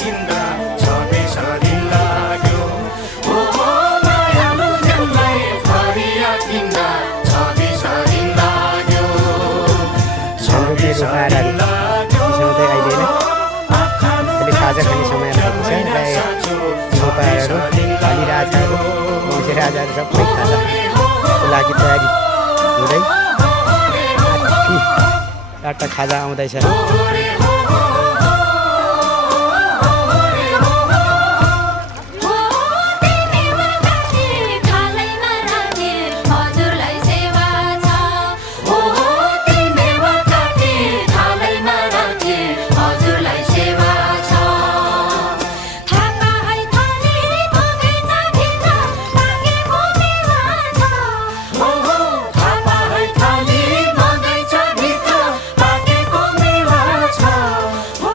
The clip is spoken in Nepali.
किन्दा छब्बिस दिन लाग्यो ओ मायालु जेललाई फरिया किन्दा छब्बिस दिन लाग्यो छब्बिस दिन लाग्यो अहिले खाजा खाने समय आएको छ रोपाहरू खाली राजाहरू मौजे राजाहरू सबै खाजाको लागि तयारी हुँदै आटा खाजा आउँदैछ।